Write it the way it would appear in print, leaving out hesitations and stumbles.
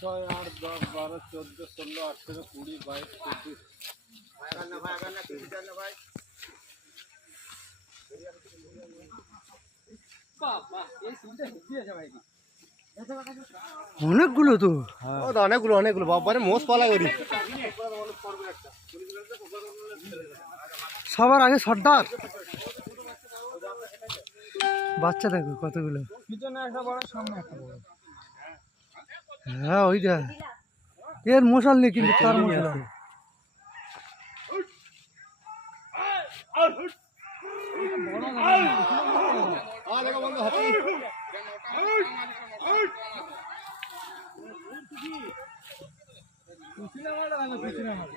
ছয় 8 10 12 14 16 18 20 22 23 অনেকগুলো তো। অনেকগুলো অনেকগুলো বাবারে মোষ পালা করি। সবার আগে সর্দার বাচ্চা দেখো কতগুলো। পিছনে একটা বড় সামনে একটা বড়। হ্যাঁ ওইটা এর মশাল নেই কিন্তু তার মশাল আছে। দেখো বন্ধু হাতি পিছনে মারো না পিছনে মারো।